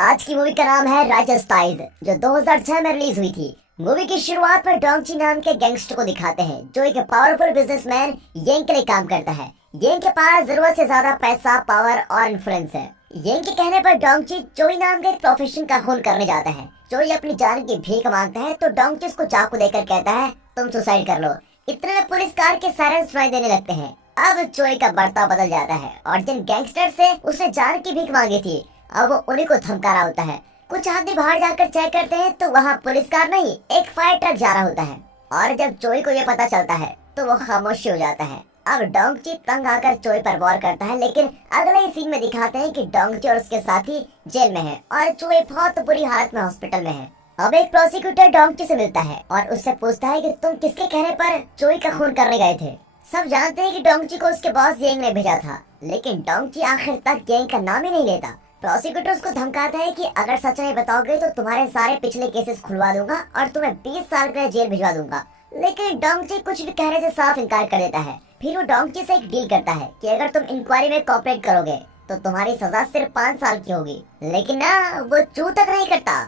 आज की मूवी का नाम है राजस्ताइज, जो 2006 में रिलीज हुई थी। मूवी की शुरुआत में डोंगची नाम के गैंगस्टर को दिखाते हैं, जो एक पावरफुल बिजनेसमैन येंग के लिए काम करता है। येंग के पास जरूरत से ज्यादा पैसा, पावर और इन्फ्लुएंस है। येंग के कहने पर डोंगची चोई नाम के एक प्रोफेशन का खून करने जाता है। चोई अपनी जान की भीख मांगता है तो डोंगची उसको चाकू देकर कहता है, तुम सुसाइड कर लो। इतने में पुलिस कार के सायरन सुनाई देने लगते हैं। अब चोई का बर्ताव बदल जाता है और जिन गैंगस्टर से उसने जान की भीख मांगी थी, अब वो उन्हीं को धमका रहा होता है। कुछ आदमी बाहर जाकर चेक करते हैं तो वहाँ पुलिस कार नहीं, एक फायर ट्रक जा रहा होता है। और जब चोई को ये पता चलता है तो वो खामोश हो जाता है। अब डोंगची तंग आकर चोई पर वार करता है, लेकिन अगले ही सीन में दिखाते हैं कि डोंगची और उसके साथी जेल में है और चोई बहुत बुरी हालत में हॉस्पिटल में है। अब एक प्रोसिक्यूटर डोंगची से मिलता है और उससे पूछता है कि तुम किसके कहने पर चोई का खून करने गए थे। सब जानते हैं कि डोंगची को उसके बॉस येंग ने भेजा था, लेकिन डोंगची आखिर तक येंग का नाम ही नहीं लेता। प्रोसिक्यूटर उसको धमकाता है कि अगर सच नहीं बताओगे तो तुम्हारे सारे पिछले केसेस खुलवा दूंगा और तुम्हें 20 साल के लिए जेल भिजवा दूंगा। लेकिन डोंगची कुछ भी कहने से साफ इनकार कर देता है। फिर वो डोंगची से एक डील करता है कि अगर तुम इंक्वायरी में कोऑपरेट करोगे तो तुम्हारी सजा सिर्फ 5 साल की होगी। लेकिन ना, वो चू तक नहीं करता।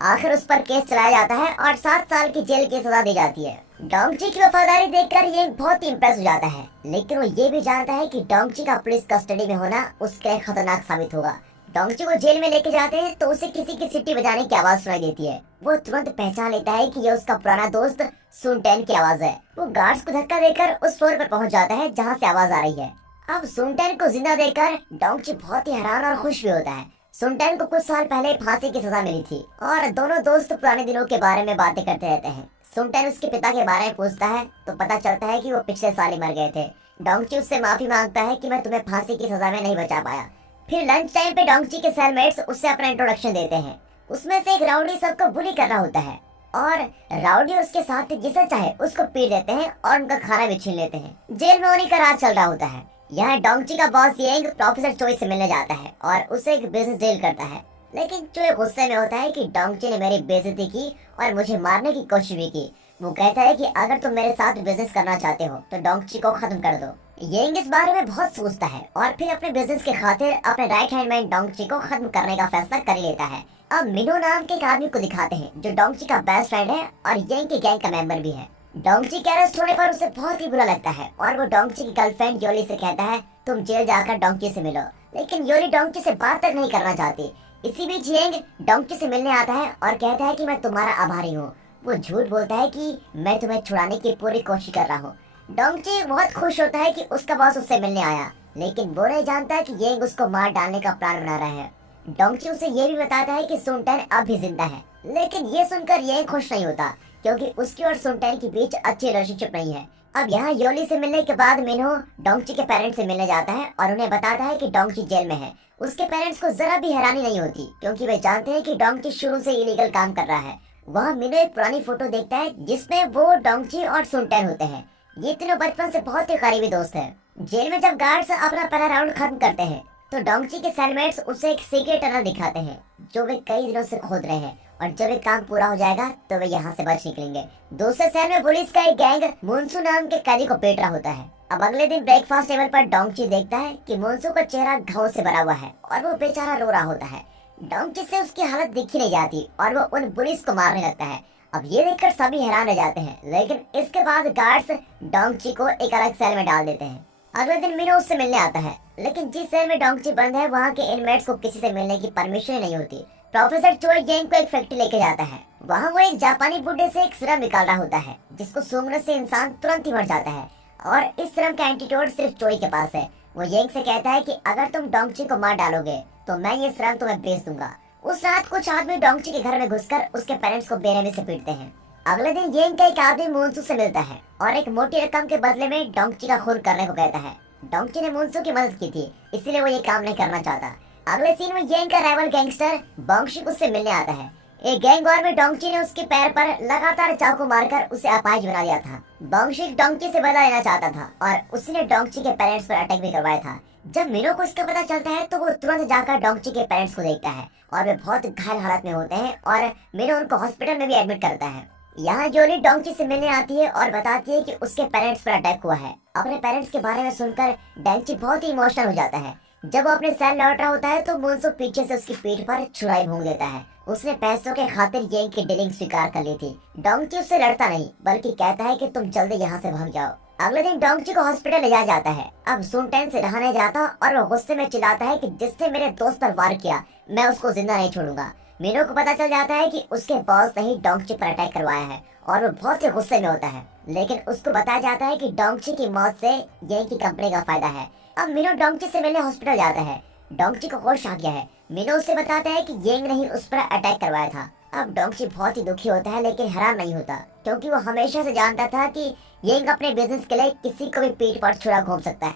आखिर उस पर केस चलाया जाता है और 7 साल की जेल की सजा दी जाती है। डोंगची की वफादारी देखकर ये बहुत ही इम्प्रेस हो जाता है, लेकिन वो ये भी जानता है कि डोंगची का पुलिस कस्टडी में होना उसके लिए खतरनाक साबित होगा। डोंगची को जेल में लेके जाते हैं तो उसे किसी की सीटी बजाने की आवाज सुनाई देती है। वो तुरंत पहचान लेता है कि ये उसका पुराना दोस्त सुनटेन की आवाज है। वो गार्ड्स को धक्का देकर उस फ्लोर पर पहुंच जाता है जहां से आवाज आ रही है। अब सुनटेन को जिंदा देखकर डोंगची बहुत ही हैरान और खुश भी होता है। सुनटेन को कुछ साल पहले फांसी की सजा मिली थी और दोनों दोस्त पुराने दिनों के बारे में बातें करते रहते हैं। सुनटेन उसके पिता के बारे में पूछता है तो पता चलता है कि वो पिछले साल ही मर गए थे। डोंगची उससे माफी मांगता है कि मैं तुम्हें फांसी की सजा में नहीं बचा पाया। फिर लंच टाइम पे डोंगची के सेलमेट्स उससे अपना इंट्रोडक्शन देते हैं। उसमें से एक राउडी सबको बुली कर रहा होता है और राउडी उसके साथ जिसे चाहे उसको पीट देते हैं और उनका खाना भी छीन लेते हैं। जेल में उन्हीं का राज चल रहा होता है। यहाँ डोंगची का बॉस येंग प्रोफेसर चोई से मिलने जाता है और उसे एक बिजनेस डील करता है, लेकिन चोई गुस्से में होता है कि डोंगची ने मेरी बेइज्जती की और मुझे मारने की कोशिश भी की। वो कहता है कि अगर तुम मेरे साथ बिजनेस करना चाहते हो तो डोंगची को खत्म कर दो। येंग इस बारे में बहुत सोचता है और फिर अपने बिजनेस के खातिर अपने राइट हैंड मैन डोंगची को खत्म करने का फैसला कर लेता है। अब मिनो नाम के एक आदमी को दिखाते हैं जो डोंगची का बेस्ट फ्रेंड है और येंग के गैंग का मेंबर भी है। डोंगची के अरेस्ट होने पर उसे बहुत ही बुरा लगता है और वो डोंगची की गर्लफ्रेंड योली से कहता है तुम जेल जाकर डोंगची से मिलो, लेकिन योली डोंगची से बात तक नहीं करना चाहती। इसी बीच येंग डोंगची से मिलने आता है और कहता है कि मैं तुम्हारा आभारी हूँ। वो झूठ बोलता है कि मैं तुम्हें छुड़ाने की पूरी कोशिश कर रहा हूँ। डोंगची बहुत खुश होता है कि उसका बॉस उससे मिलने आया, लेकिन वो नहीं जानता कि येंग उसको मार डालने का प्लान बना रहा है। डोंगची उसे ये भी बताता है कि सुनटेन अब भी जिंदा है, लेकिन ये सुनकर येंग खुश नहीं होता क्योंकि उसकी और सुनटेन के बीच अच्छी रिलेशनशिप नहीं है। अब यहाँ योली से मिलने के बाद मिन्हो डोंगची के पेरेंट्स से मिलने जाता है और उन्हें बताता है कि डोंगची जेल में है। उसके पेरेंट्स को जरा भी हैरानी नहीं होती क्योंकि वे जानते हैं कि डोंगची शुरू से इलीगल काम कर रहा है। वहाँ मिन्हो एक पुरानी फोटो देखता है जिसमें वो, डोंगची और सुनटेन होते हैं। ये तीनों बचपन से बहुत ही करीबी दोस्त हैं। जेल में जब गार्ड्स अपना पहला राउंड खत्म करते हैं तो डोंगची के सेलमेट्स उसे एक सीक्रेट टनल दिखाते हैं जो वे कई दिनों से खोद रहे हैं और जब एक काम पूरा हो जाएगा तो वे यहाँ से बच निकलेंगे। दूसरे शहर में पुलिस का एक गैंग मुनसू नाम के कैदी को पीट रहा होता है। अब अगले दिन ब्रेकफास्ट टेबल पर डोंगची देखता है कि मुनसू का चेहरा घाव से भरा हुआ है और वो बेचारा रो रहा होता है। डोंगची से उसकी हालत दिखी नहीं जाती और वो उन पुलिस को मारने लगता है। अब ये देखकर सभी हैरान रह जाते हैं, लेकिन इसके बाद गार्ड्स डोंगची को एक अलग सेल में डाल देते हैं। अगले दिन मिनो उससे मिलने आता है, लेकिन जिस सेल में डोंगची बंद है वहाँ के इनमेट्स को किसी से मिलने की परमिशन नहीं होती। प्रोफेसर चोई येंग को एक फैक्ट्री लेके जाता है। वहाँ वो एक जापानी बुड्ढे से एक सिरम निकाल रहा होता है जिसको सूंघने से इंसान तुरंत ही मर जाता है और इस सिरम का एंटीडोट सिर्फ चोई के पास है। वो येंग से कहता है कि अगर तुम डोंगची को मार डालोगे तो मैं ये सिरम तुम्हें बेच दूंगा। उस रात कुछ आदमी डोंगची के घर में घुसकर उसके पेरेंट्स को बेरहमी से पीटते हैं। अगले दिन येंग का एक आदमी मुनसू से मिलता है और एक मोटी रकम के बदले में डोंगची का खून करने को कहता है। डोंगची ने मुनसू की मदद की थी, इसलिए वो ये काम नहीं करना चाहता। अगले सीन में येंग का राइवल गैंगस्टर बोंगशिक उससे मिलने आता है। एक गैंग वॉर में डोंगची ने उसके पैर पर लगातार चाकू मारकर उसे अपाहिज बना दिया था। बोंगशिक डोंगची से बदला लेना चाहता था और उसने डोंगची के पेरेंट्स पर अटैक भी करवाया था। जब मिनो को इसका पता चलता है तो वो तुरंत जाकर डोंगची के पेरेंट्स को देखता है और वे बहुत घायल हालत में होते हैं और मिनो उनको हॉस्पिटल में भी एडमिट करता है। यहाँ योली डोंगची से मिलने आती है और बताती है कि उसके पेरेंट्स पर अटैक हुआ है। अपने पेरेंट्स के बारे में सुनकर डोंगची बहुत ही इमोशनल हो जाता है। जब वो अपने सेल लौट रहा होता है तो मुनसुक पीछे से उसकी पीठ पर छुराई भोंक देता है। उसने पैसों के खातिर येंग की डीलिंग स्वीकार कर ली थी। डोंगची उससे लड़ता नहीं बल्कि कहता है कि तुम जल्दी यहाँ से भाग जाओ। अगले दिन डोंगची को हॉस्पिटल ले जाया जाता है। अब सुनटेन से रहा नहीं जाता और वो गुस्से में चिल्लाता है कि जिसने मेरे दोस्त पर वार किया मैं उसको जिंदा नहीं छोड़ूंगा। मीनो को पता चल जाता है कि उसके बॉस ने ही डोंगची पर अटैक करवाया है और वो बहुत ही गुस्से में होता है, लेकिन उसको बताया जाता है कि डोंगची की मौत से येंग की कंपनी का फायदा है। अब मीनो डोंगची से मिलने हॉस्पिटल जाता है। डोंगची को होश आ गया है। मीनो उससे बताता है कि येंग ने ही उस पर अटैक करवाया था। अब डोंगची बहुत ही दुखी होता है लेकिन हैरान नहीं होता, क्योंकि वो हमेशा से जानता था कि येंग अपने बिजनेस के लिए किसी को भी पीठ पर छुरा घूम सकता है।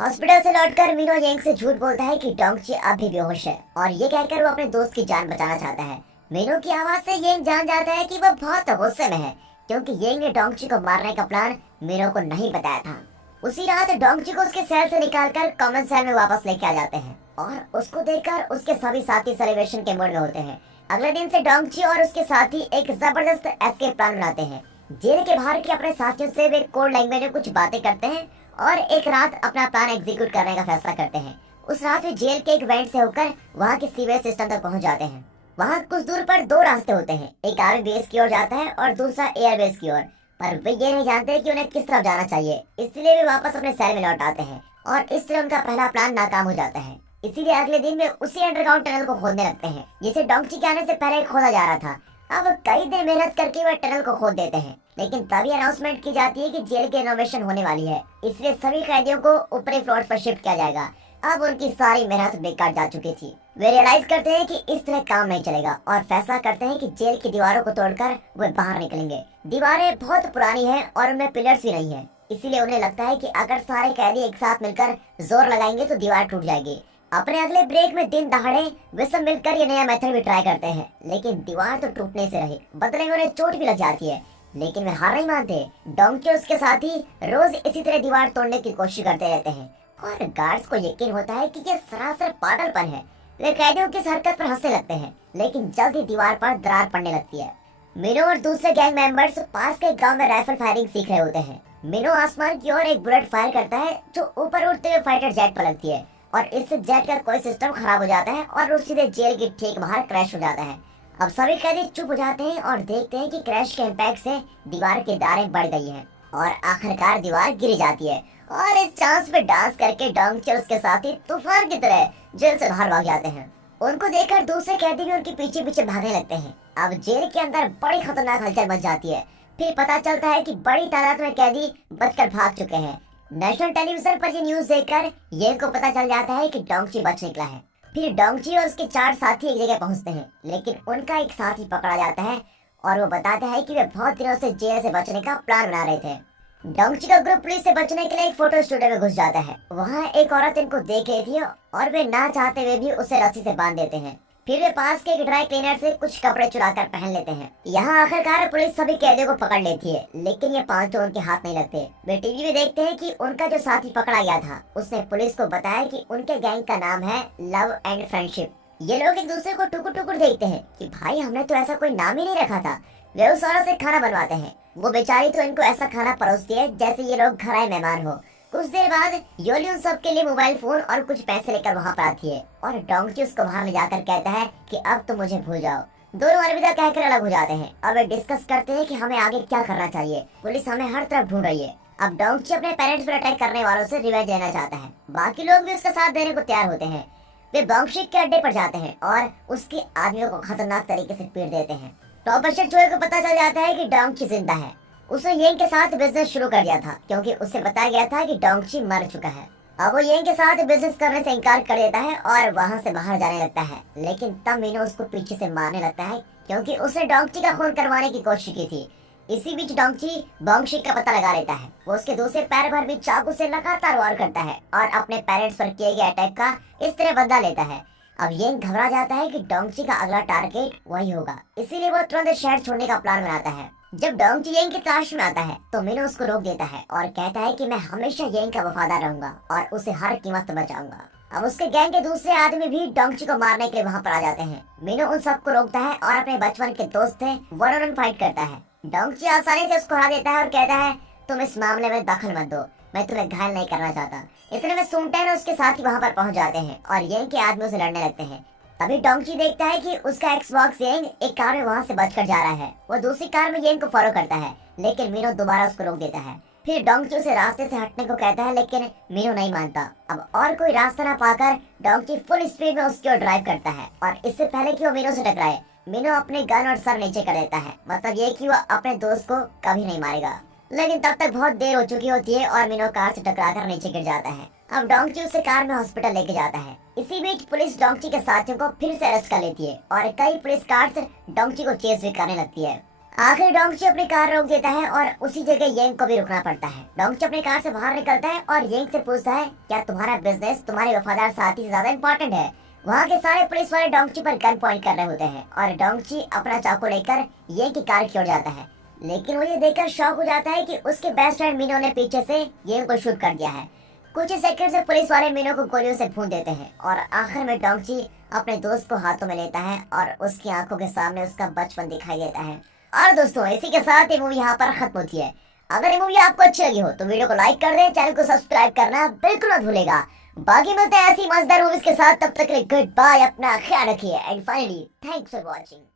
हॉस्पिटल से लौटकर मीनो येंग से झूठ बोलता है कि डोंगची अब भी बेहोश है और ये कहकर वो अपने दोस्त की जान बचाना चाहता है। मीनो की आवाज से येंग जान जाता है कि वो बहुत गुस्से में है, क्योंकि येंग ने डोंगची को मारने का प्लान मीनो को नहीं बताया था। उसी रात डोंगची को उसके सेल से निकालकर कॉमन सेल में वापस लेके आ जाते हैं और उसको देखकर उसके सभी साथी सेलिब्रेशन के मूड में होते हैं। अगले दिन से डोंगची और उसके साथी एक जबरदस्त एस्केप प्लान बनाते हैं। जेल के बाहर के अपने साथियों से वे कोड लैंग्वेज में कुछ बातें करते हैं और एक रात अपना प्लान एग्जीक्यूट करने का फैसला करते हैं। उस रात वे जेल के एक वेंट से होकर वहाँ के सीवेज सिस्टम तक पहुँच जाते हैं। वहाँ कुछ दूर पर दो रास्ते होते हैं, एक आर्मी बेस की ओर जाता है और दूसरा एयर बेस की ओर, पर वे ये नहीं जानते कि उन्हें किस तरफ जाना चाहिए। इसलिए वे वापस अपने सेल में लौट आते हैं और इस तरह उनका पहला प्लान नाकाम हो जाता है। इसीलिए अगले दिन वे उसी अंडरग्राउंड टनल को खोदने लगते हैं जिसे डोंगची के आने से पहले खोदा जा रहा था। अब कई दिन मेहनत करके वे टनल को खोद देते हैं, लेकिन तभी अनाउंसमेंट की जाती है कि जेल की रिनोवेशन होने वाली है, इसलिए सभी कैदियों को ऊपरी फ्लोर पर शिफ्ट किया जाएगा। अब उनकी सारी मेहनत बेकार जा चुकी थी। वे रियलाइज करते हैं कि इस तरह काम नहीं चलेगा और फैसला करते हैं कि जेल की दीवारों को तोड़कर वे बाहर निकलेंगे। दीवारें बहुत पुरानी हैं और उनमें पिलर्स भी नहीं है, इसीलिए उन्हें लगता है कि अगर सारे कैदी एक साथ मिलकर जोर लगाएंगे तो दीवार टूट जाएगी। अपने अगले ब्रेक में दिन दहाड़े वे सब मिलकर ये नया मेथड भी ट्राई करते हैं, लेकिन दीवार तो टूटने से रही, बदले में उन्हें चोट भी लग जाती है। लेकिन वे हार नहीं मानते। डोंगची और उसके साथी रोज इसी तरह दीवार तोड़ने की कोशिश करते रहते हैं और गार्ड्स को यकीन होता है कि ये सरासर पागलपन है। वे कैदियों की इस हरकत पर हंसने लगते हैं, लेकिन जल्द ही दीवार पर दरार पड़ने लगती है। मिनो और दूसरे गैंग मेंबर्स पास के गांव में राइफल फायरिंग सीख रहे होते हैं। मिनो आसमान की ओर एक बुलेट फायर करता है जो ऊपर उड़ते हुए फाइटर जेट पर लगती है और इससे जेट का कोई सिस्टम खराब हो जाता है और वो सीधे जेल के ठीक बाहर क्रैश हो जाता है। अब सभी कैदी चुप हो जाते हैं और देखते हैं कि क्रैश के इम्पैक्ट से दीवार की दरारें बढ़ गई हैं और आखिरकार दीवार गिर जाती है और इस चांस पे डांस करके डोंगची और उसके साथी तूफान की तरह जेल से बाहर भाग जाते हैं। उनको देखकर दूसरे कैदी भी उनके पीछे पीछे भागने लगते हैं। अब जेल के अंदर बड़ी खतरनाक हलचल मच जाती है। फिर पता चलता है कि बड़ी तादाद में कैदी बचकर भाग चुके हैं। नेशनल टेलीविजन पर ये न्यूज देखकर येंग को पता चल जाता है कि डोंगची बच निकला है। फिर डोंगची और उसके 4 साथी एक जगह पहुंचते हैं, लेकिन उनका एक साथी पकड़ा जाता है और वो बताता है कि वे बहुत दिनों से जेल से बचने का प्लान बना रहे थे। डोंगची का ग्रुप पुलिस से बचने के लिए एक फोटो स्टूडियो में घुस जाता है। वहाँ एक औरत इनको देख रही थी और वे ना चाहते हुए भी उसे रस्सी से बांध देते हैं। फिर वे पास के एक ड्राई क्लीनर से कुछ कपड़े चुराकर पहन लेते हैं। यहाँ आखिरकार पुलिस सभी कैदियों को पकड़ लेती है, लेकिन ये 5 तो उनके हाथ नहीं लगते। वे टीवी में देखते हैं कि उनका जो साथी पकड़ा गया था उसने पुलिस को बताया कि उनके गैंग का नाम है लव एंड फ्रेंडशिप। ये लोग एक दूसरे को टुकुर टुकुर देखते हैं कि भाई हमने तो ऐसा कोई नाम ही नहीं रखा था। वे उस औरत से खाना बनवाते हैं। वो बेचारी तो इनको ऐसा खाना परोसती है जैसे ये लोग घर आए मेहमान हो। कुछ देर बाद योली उन सब के लिए मोबाइल फोन और कुछ पैसे लेकर वहाँ पर आती है और डोंगची उसको बाहर ले जाकर कहता है कि अब तो मुझे भूल जाओ। दोनों अलविदा कहकर अलग हो जाते हैं और वे डिस्कस करते हैं कि हमें आगे क्या करना चाहिए। पुलिस हमें हर तरफ ढूंढ रही है। अब डोंगची अपने पेरेंट्स पर अटैक करने वालों से रिवेंज लेना चाहता है। बाकी लोग भी उसका साथ देने को तैयार होते हैं। वे बॉन्गशिक के अड्डे पर जाते हैं और उसके आदमियों को खतरनाक तरीके से पीट देते हैं। टॉपर चोहे को पता चल जाता है कि डोंगची जिंदा है। उसने येंग के साथ बिजनेस शुरू कर दिया था क्योंकि उसे बताया गया था कि डोंगची मर चुका है। अब वो येंग के साथ बिजनेस करने से इनकार कर देता है और वहाँ से बाहर जाने लगता है, लेकिन तब मीनो उसको पीछे से मारने लगता है क्योंकि उसने डोंगची का खून करवाने की कोशिश की थी। इसी बीच डोंगची बॉन्गशिक का पता लगा लेता है। वो उसके दूसरे पैर पर भी चाकू से लगातार वार करता है और अपने पेरेंट्स पर किए गए अटैक का इस तरह बदला लेता है। अब येंग घबरा जाता है कि डोंगची का अगला टारगेट वही होगा, इसीलिए वो तुरंत शहर छोड़ने का प्लान बनाता है। जब डोंगची येंग की तलाश में आता है तो मिनो उसको रोक देता है और कहता है कि मैं हमेशा येंग का वफादार रहूंगा और उसे हर कीमत पर बचाऊंगा। अब उसके गैंग के दूसरे आदमी भी डोंगची को मारने के लिए वहाँ पर आ जाते हैं। मिनो उन सबको रोकता है और अपने बचपन के दोस्त थे वन-ऑन-वन फाइट करता है। डोंगची आसानी से उसको हरा देता है और कहता है तुम इस मामले में दखल मत दो, मैं तुम्हें घायल नहीं करना चाहता। इतने में सुनटेन और उसके साथ ही वहाँ पर पहुँच जाते हैं और येंग के आदमी से लड़ने लगते हैं। तभी डोंगची देखता है कि उसका एक्सबॉक्स येंग एक कार में वहाँ से बचकर जा रहा है। वो दूसरी कार में येंग को फॉलो करता है, लेकिन मीनो दोबारा उसको रोक देता है। फिर डोंगची उसे रास्ते से हटने को कहता है, लेकिन मीनो नहीं मानता। अब और कोई रास्ता ना पाकर डोंगची फुल स्पीड में उसकी ओर ड्राइव करता है और इससे पहले कि वो मीनो से टकराए, मीनो अपने गन और सर नीचे कर देता है। मतलब ये कि वो अपने दोस्त को कभी नहीं मारेगा। लेकिन तब तक बहुत देर हो चुकी होती है और मीनो कार से टकराकर नीचे गिर जाता है। अब डोंगची उसे कार में हॉस्पिटल लेके जाता है। इसी बीच पुलिस डोंगची के साथियों को फिर से अरेस्ट कर लेती है और कई पुलिस कार्स डोंगची को चेस भी करने लगती है। आखिर डोंगची अपनी कार रोक देता है और उसी जगह येंग को भी रुकना पड़ता है। डोंगची अपनी कार से बाहर निकलता है और येंग से पूछता है, क्या तुम्हारा बिजनेस तुम्हारे वफादार साथी से ज्यादा इम्पोर्टेंट है? वहाँ के सारे पुलिस वाले डोंगची पर गन पॉइंट कर रहे होते हैं और डोंगची अपना चाकू लेकर येंग की कार की ओर जाता है। लेकिन वो ये देखकर शॉक हो जाता है कि उसके बेस्ट फ्रेंड मीनो ने पीछे से येंग को शूट कर दिया है। कुछ ही सेकंड से पुलिस वाले मीनो को गोलियों से भून देते हैं और आखिर में डोंगची अपने दोस्त को हाथों में लेता है और उसकी आंखों के सामने उसका बचपन दिखाई देता है। और दोस्तों, इसी के साथ ये मूवी यहाँ पर खत्म होती है। अगर ये मूवी आपको अच्छी लगी हो तो वीडियो को लाइक कर दें, चैनल को सब्सक्राइब करना बिल्कुल मत भूलेगा। बाकी मिलते हैं ऐसी मजेदार मूवीज के साथ, तब तक के लिए गुड बाय, अपना ख्याल रखिए and finally thanks for watching.